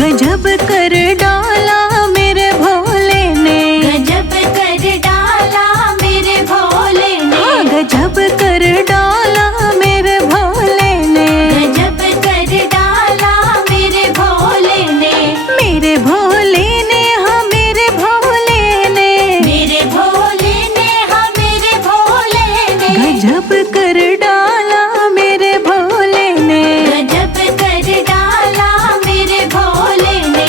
गजब कर डाला मेरे भोले ने, गजब कर डाला मेरे भोले ने, हाँ गजब कर डाला मेरे भोले ने, गजब कर डाला मेरे भोले ने, मेरे भोले ने, हाँ मेरे भोले ने, मेरे भोले ने, हाँ मेरे भोले ने, गजब कर डाला मेरे भोले ने। गजब कर डाला मेरे भोले ने।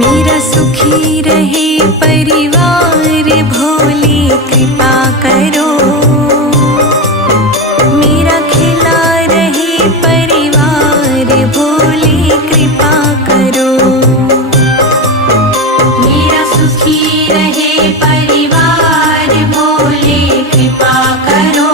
मेरा सुखी रहे परिवार भोले कृपा करो। मेरा खिला रहे परिवार भोले कृपा करो। मेरा सुखी रहे परिवार भोले कृपा करो।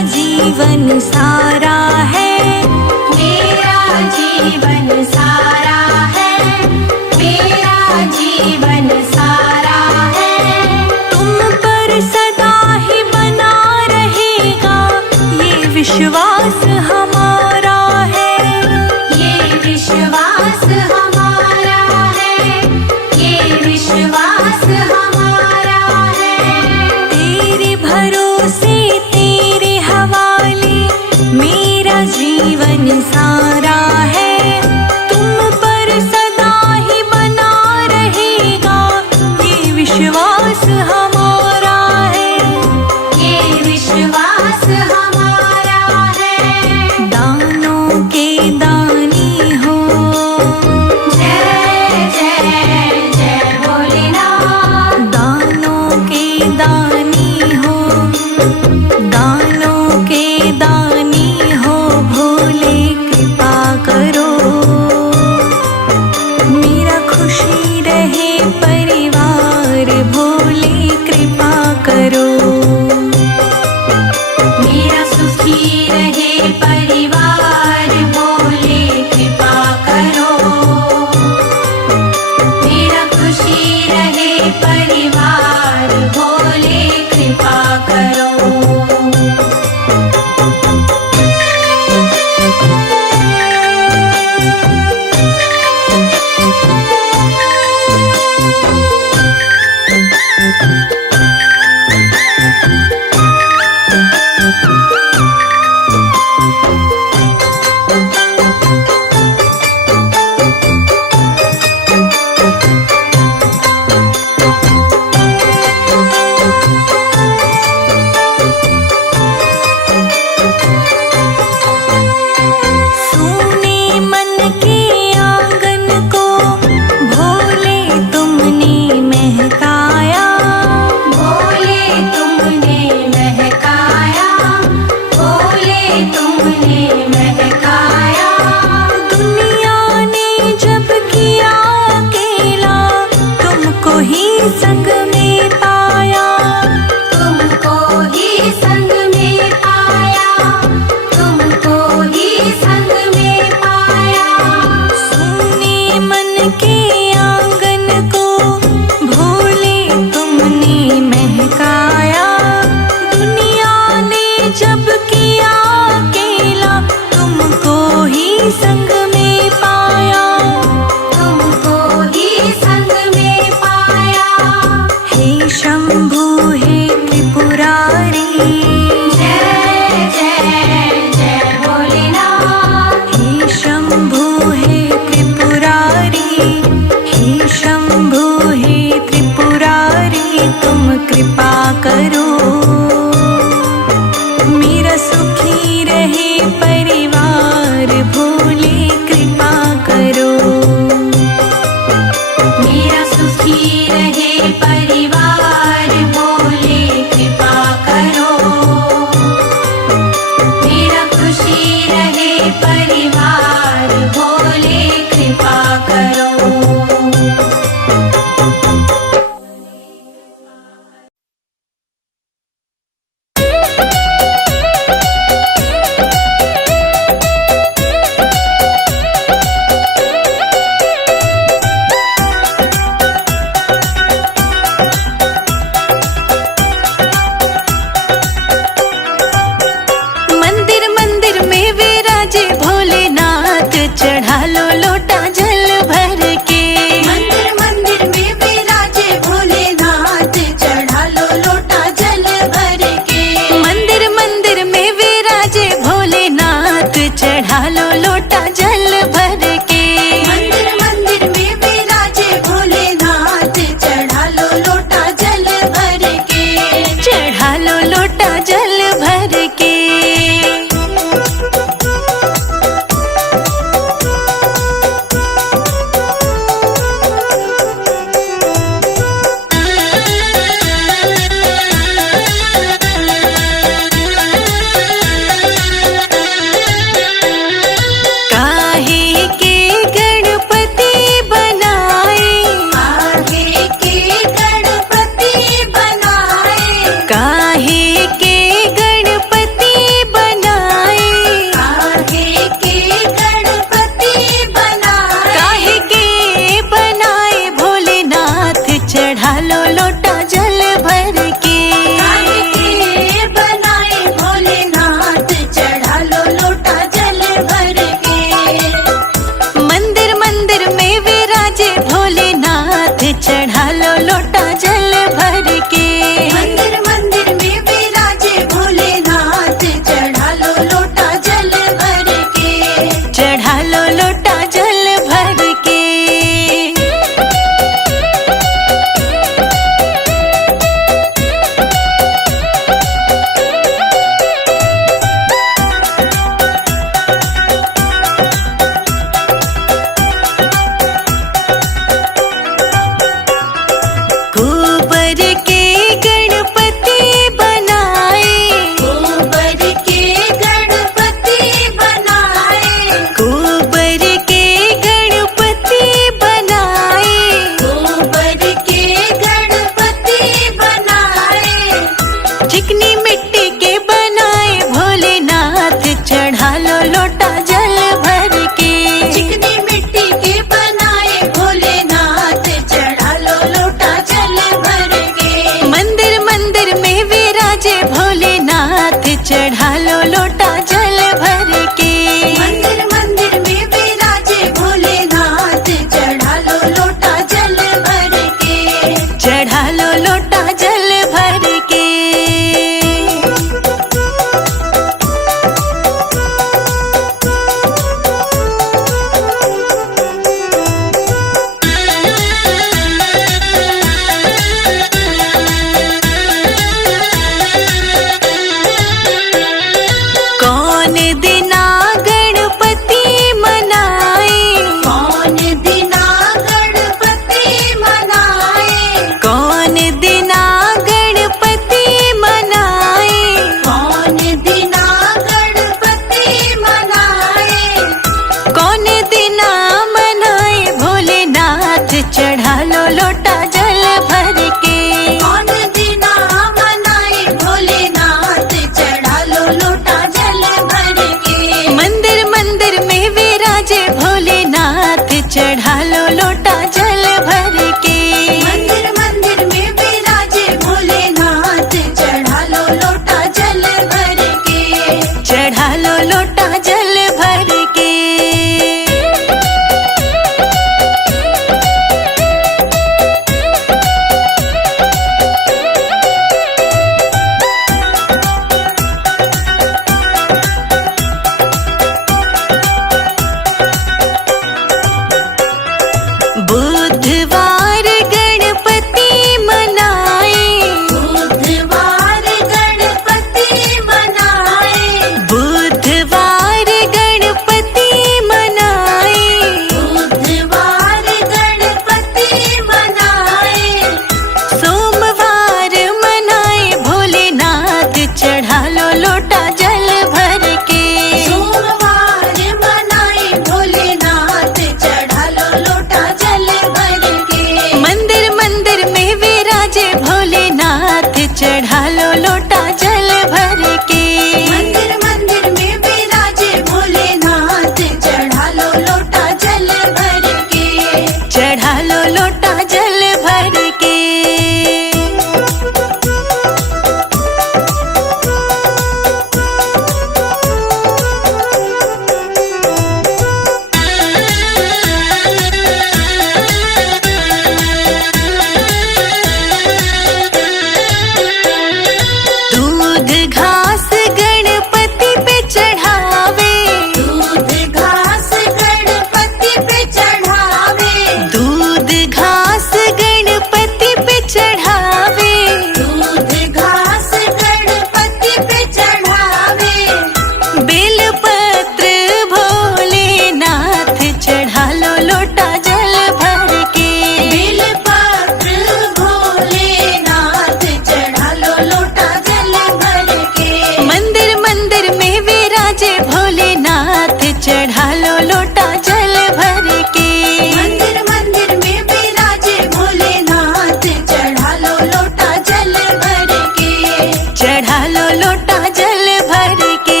लो लोटा जल भर के। मंदिर मंदिर में विराजे भोलेनाथ, चढ़ा लो लोटा जल भर के। चढ़ा लो लोटा जल भर के।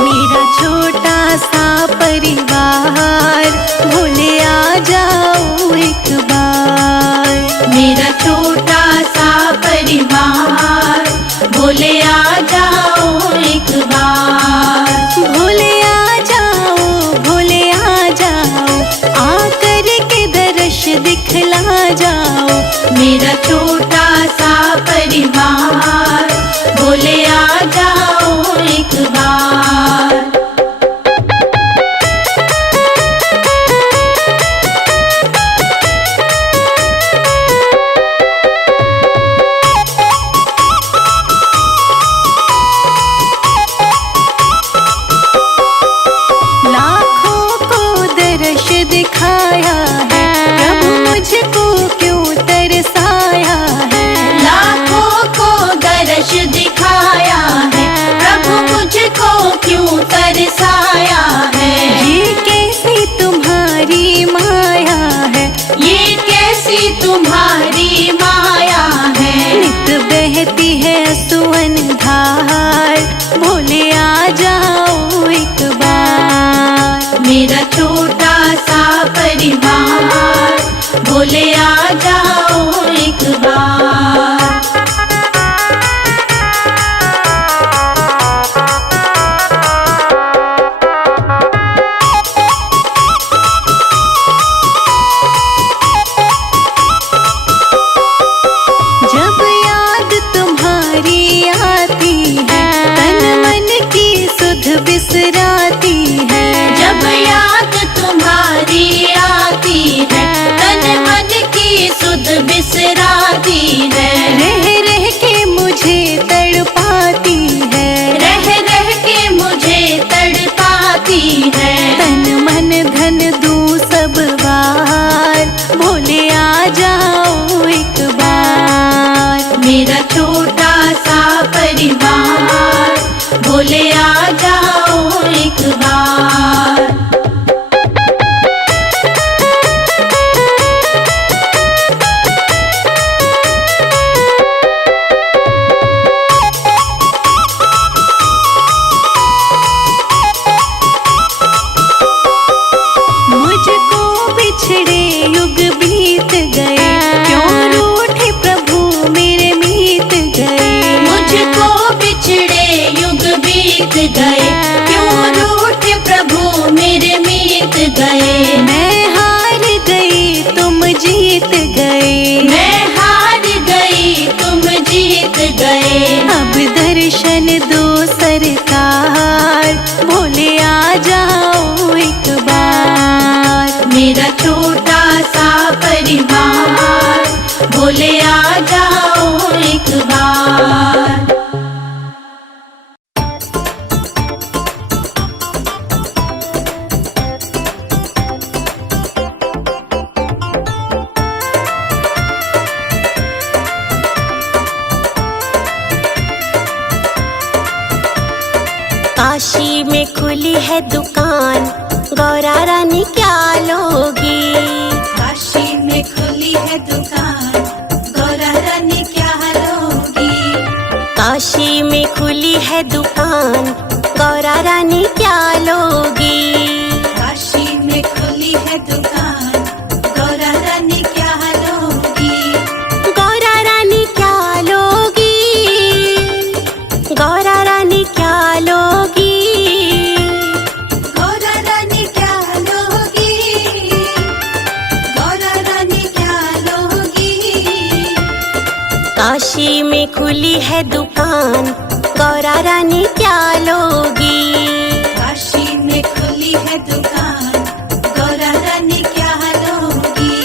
मेरा छोटा सा परिवार, भोले आ जाओ एक बार। मेरा छोटा सा परिवार, भोले आ जाओ एक बार। भोले आ जाओ, भोले आ जाओ, आकर के दर्श दिखला जाओ। मेरा छोटा सा परिवार, भोले आ जाओ एक बार। लाखों को दर्श दिखाया है, प्रभु मुझको क्यों तरसाया है। लाखों को दर्श दिखाया है, प्रभु मुझको क्यों तरसाया है। ये कैसी तुम्हारी माया है, ये कैसी तुम्हारी माया है। नित बहती है सुवन धार, भोले आ जाओ एक बार। मेरा छोटा सा परिवार, भोले आ जाओ एक बार। जब याद तुम्हारी आती है, तन मन की सुध बिसराती है। जब याद तुम्हारी आती है, तन मन की सुध बिसराती है। रह रह के मुझे तड़पाती है, रह रह के मुझे तड़पाती है। तन मन धन दूं सब बार, भोले आ जाओ एक बार। मेरा छोटा सा परिवार, भोले आ जाओ एक बार। मुझको बिछड़े युग बीत गए, क्यों रूठे प्रभु मेरे मीत गए। मुझको बिछड़े युग बीत गए, क्यों रूठे प्रभु मेरे मीत गए। मैं हार गई तुम जीत गए, मैं हार गई तुम जीत गए। अब दर्शन दो सरकार, भोले आ जाओ एक बार। मेरा छोटा सा परिवार, भोले आ जाओ एक बार। काशी में खुली है दुकान, गौरा रानी क्या लोगी। काशी में खुली है दुकान, गौरा रानी क्या लोगी। काशी में खुली है दुकान, गौरा रानी क्या लोगी। काशी में खुली है दुकान, गौरा रानी क्या लोगी। गौरा रानी क्या लोगी, गौरा रानी क्या लोगी। गौरा रानी क्या लोगी, गौरा रानी क्या लोगी। काशी में खुली है दुकान, गौरा रानी क्या लोगी। काशी में खुली है दुकान, गौरा रानी क्या लोगी।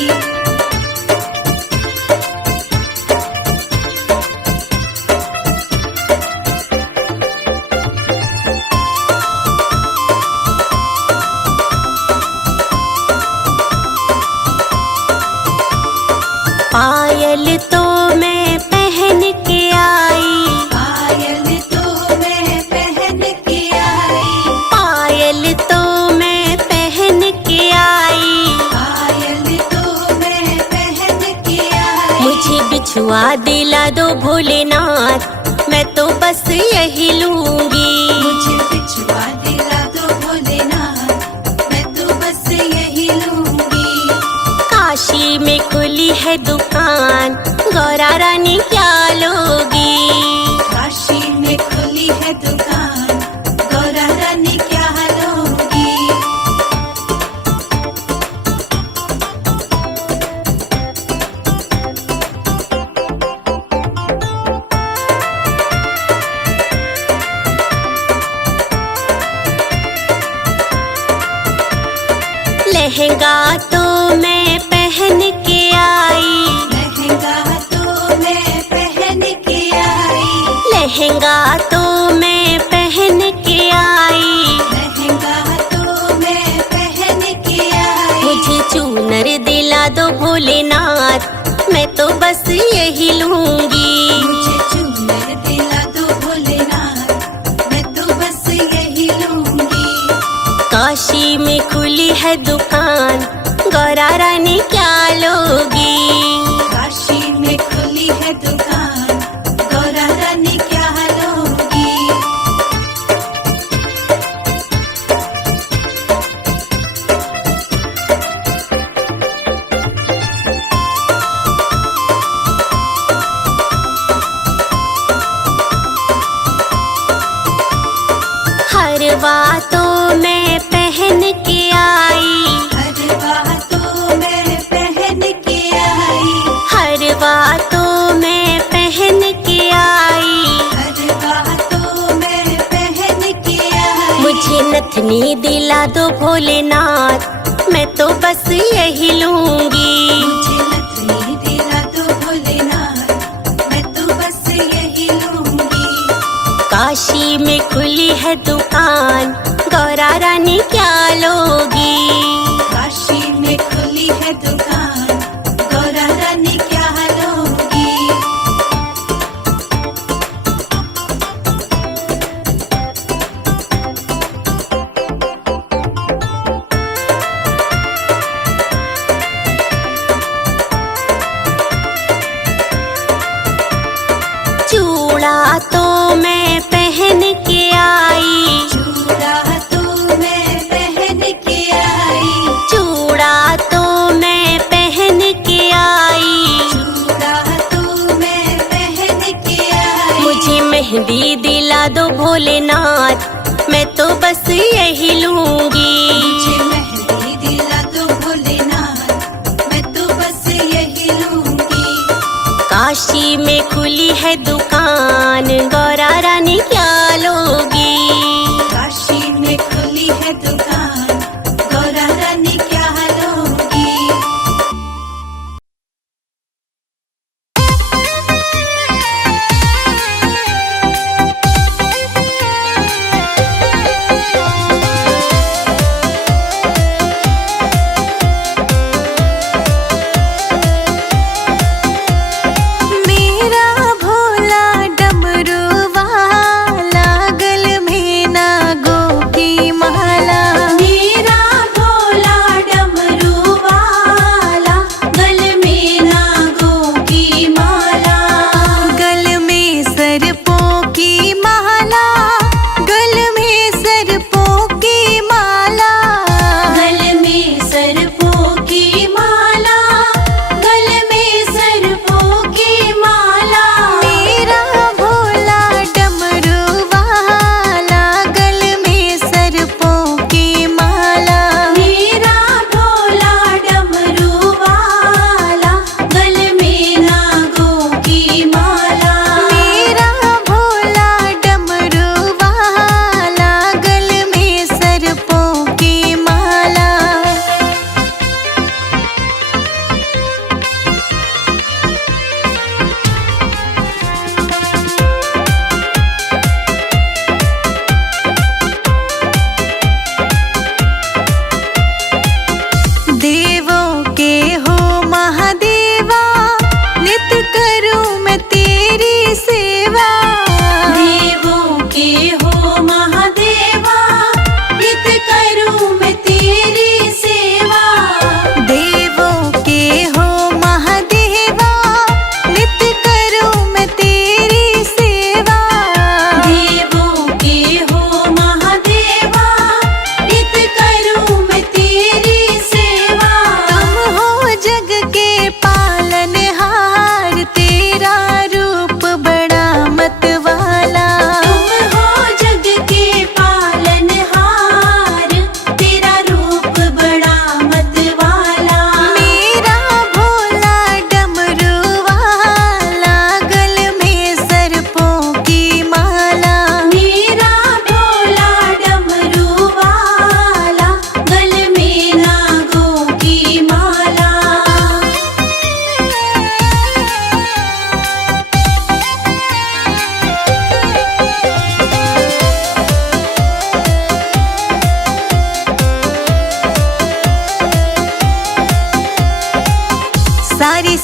बिछुआ दिला दो भोलेनाथ, मैं तो बस यही लूंगी। मुझे बिछुआ दिला दो भोलेनाथ, मैं तो बस यही लूंगी। काशी में खुली है दुकान, गौरा रानी क्या लोगी? काशी में खुली है दुकान, गौरा रानी क्या लोगी? लहंगा तो मैं पहन के आई, लहंगा तो मैं पहन के आई, लहंगा तो मैं पहन के आई। लहंगा तो मैं पहन के आई। मुझे चूनर दिला दो भोलेनाथ, मैं तो बस यही लूंगी। मुझे चूनर दिला दो भोलेनाथ, मैं तो बस यही लूंगी। काशी में खुली है दुकान, गौरा रानी क्या लोगी? काशी में खुली है दुकान, गौरा रानी क्या लोगी? हरवा तो मैं पहन के आई, हरवा तो मैं पहन के आई, हरवा तो मैं पहन के आई। हरवा तो मैं पहन के आई। मुझे नथनी दिला दो भोलेनाथ, मैं तो बस यही लूंगी। मुझे नथनी दिला दो भोलेनाथ, मैं तो बस यही लूंगी। काशी में खुली है दुकान, गौरा रानी क्या लोगी? काशी में खुली है दुकान, गौरा रानी क्या लोगी? चूड़ा तो मैं पहन के आई, चूड़ा तो मैं पहन के आई, चूड़ा तो मैं पहन के आई। चूड़ा तो मैं पहन के आई। मुझे मेहंदी दिला दो भोलेनाथ, मैं तो बस यही लूंगी। मुझे मेहंदी दिला दो भोलेनाथ, मैं तो बस यही लूंगी। काशी में खुली है दुकान, गौरा रानी क्या लोगी? काशी में खुली है दुकान, गौरा रानी क्या लोगी? मेरा भोला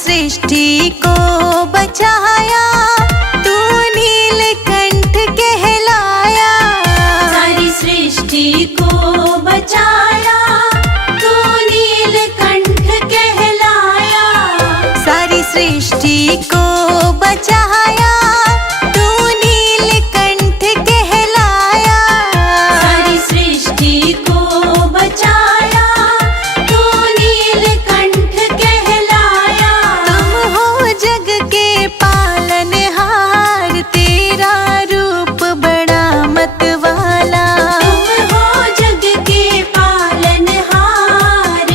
सृष्टि को बचाया, तू नीलकंठ कहलाया। सारी सृष्टि को बचाया, तू नीलकंठ कहलाया। सारी सृष्टि को बचाया, तू नीलकंठ कहलाया। सारी सृष्टि को बचाया, तू नीलकंठ कहलाया। तुम हो जग के पालनहार, तेरा रूप बड़ा मतवाला। तुम हो जग के पालनहार,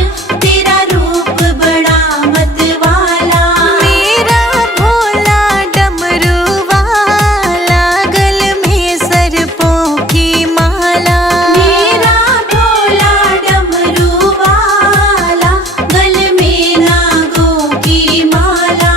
तेरा रूप बड़ा मतवाला। मेरा भोला डमरू वाला, गल में सर्पों की माला। मेरा भोला डमरू वाला, गल में नागों की माला।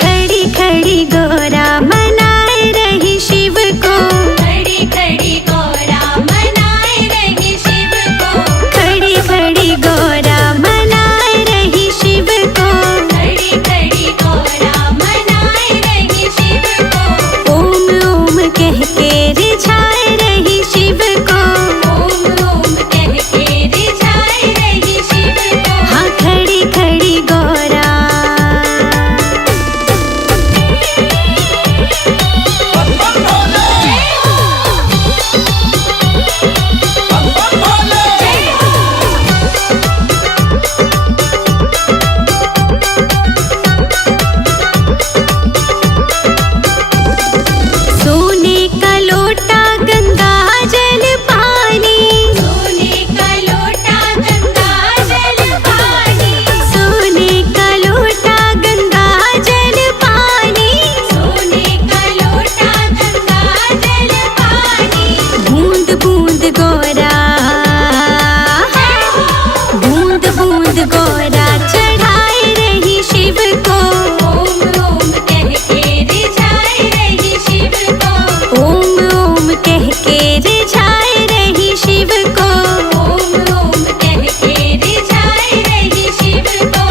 खड़ी खड़ी गोरा मनाए रही शिव को, खड़ी खड़ी गोरा मनाए रही शिव को। खड़ी खड़ी गोरा मनाए रही शिव को। खड़ी खड़ी गोरा मनाए रही शिव को। ओम ओम कह के रिझाए रही शिव को। ओम ओम कह के रिझाए रही शिव को। हाँ खड़ी खड़ी गोरा। सोने का लोटा गंगा जल पानी। सोने का लोटा गंगा जल पानी। सोने का लोटा गंगा जल पानी। सोने का लोटा गंगा जल पानी। बूंद बूंद गोरा, बूंद बूंद गोरा चढ़ाए रही शिव को। ओम ओम कह के रिझाए रही शिव को। ओम ओम कह के रिझाए रही शिव को। ओम ओम कह के रिझाए रही शिव को।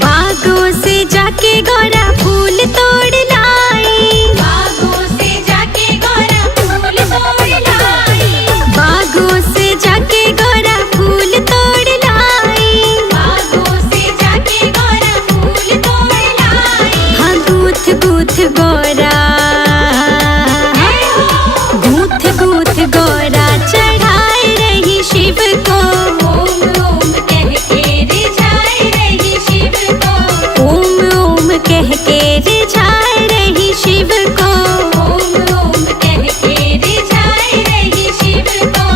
बागों से जाके गोरा फूल तोड़ लाई। बागों से जाके गोरा फूल तोड़ लाई। बागों से जाके गोरा फूल तोड़ लाई। बागों से जाके गोरा फूल तोड़ लाई। हाँ गूथ गूथ गोरा, गूथ गूथ गोरा चढ़ाए रही शिव को। ओम ओम कह के रिझाए रही शिव को। ओम ओम कह के रिझाए रही शिव को। ओम ओम कह के रिझाए रही शिव को।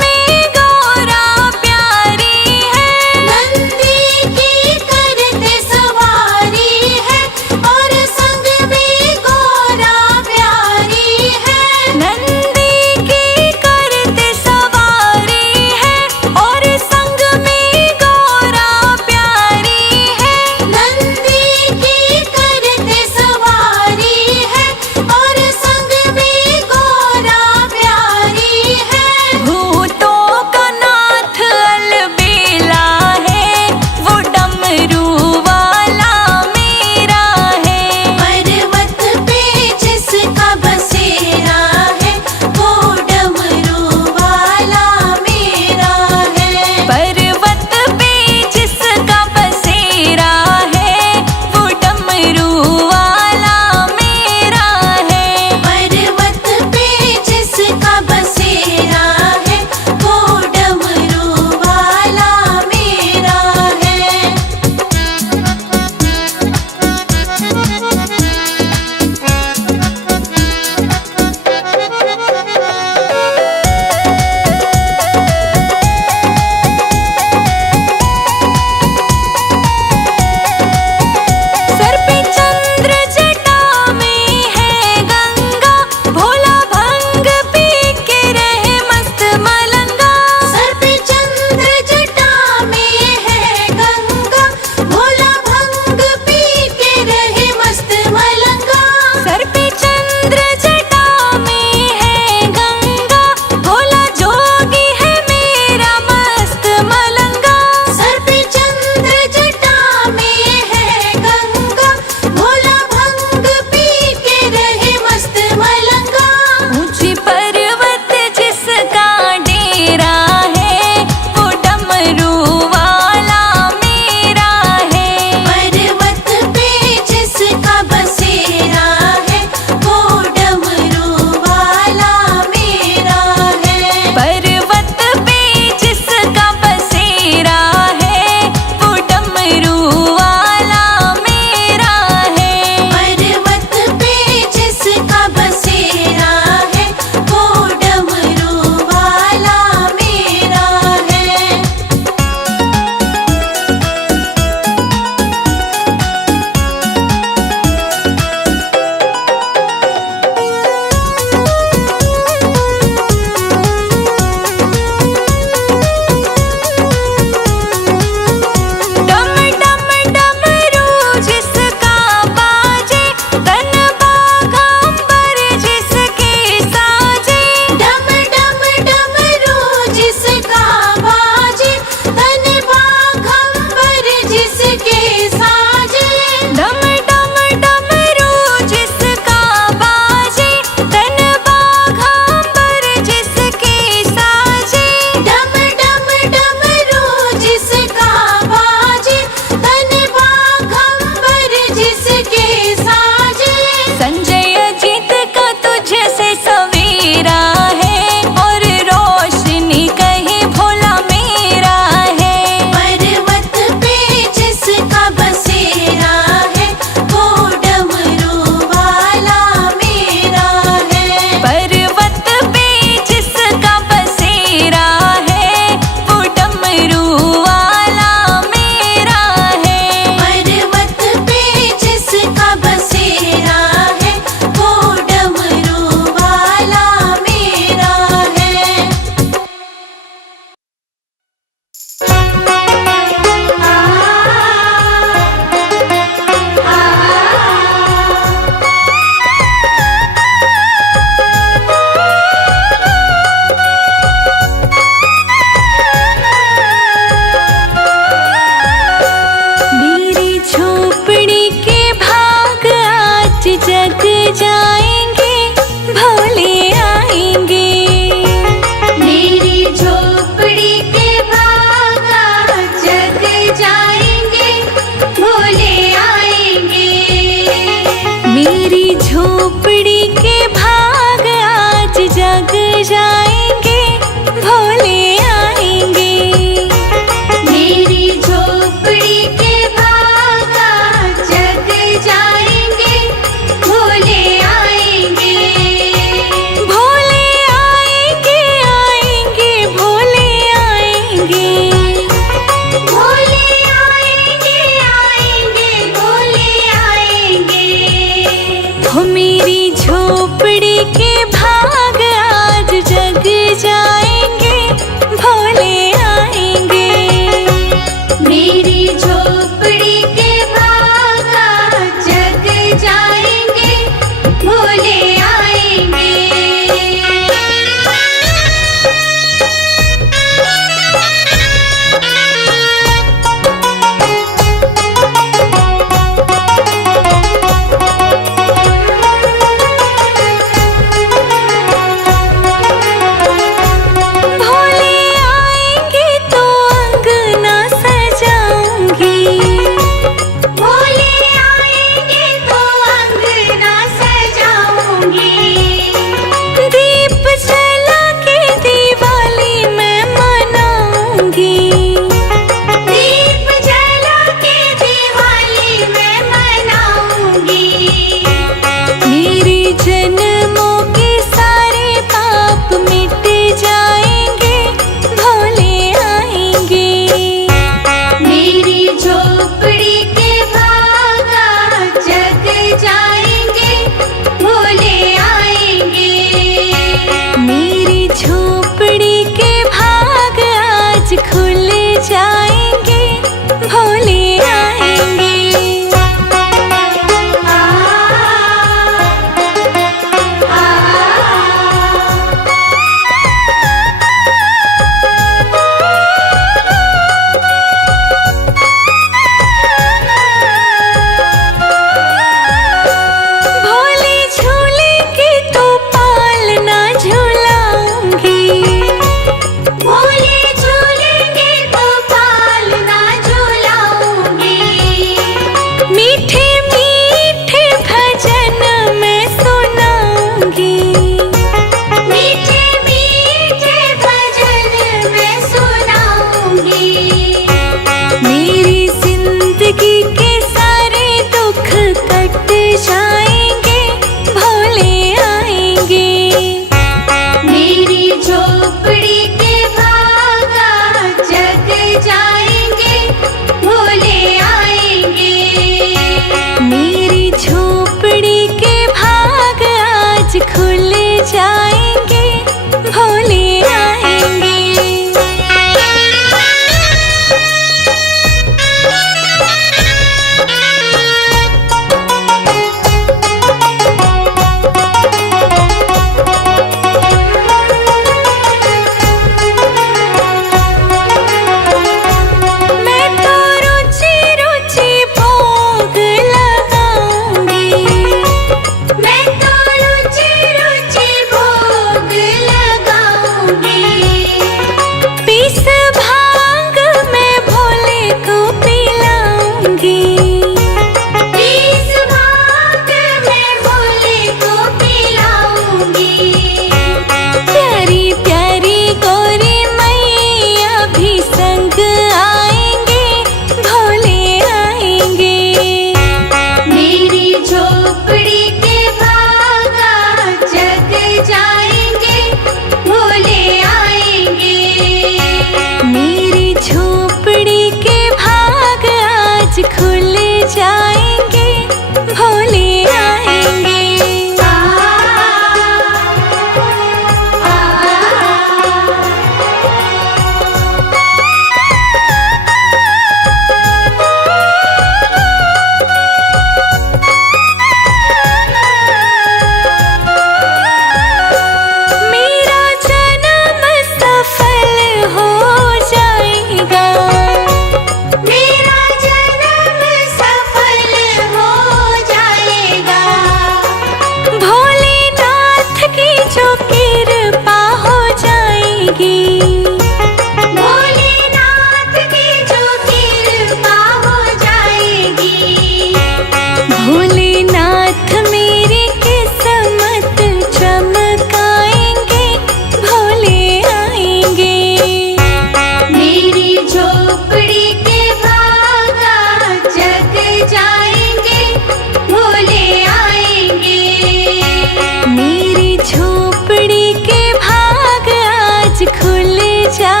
भूल जा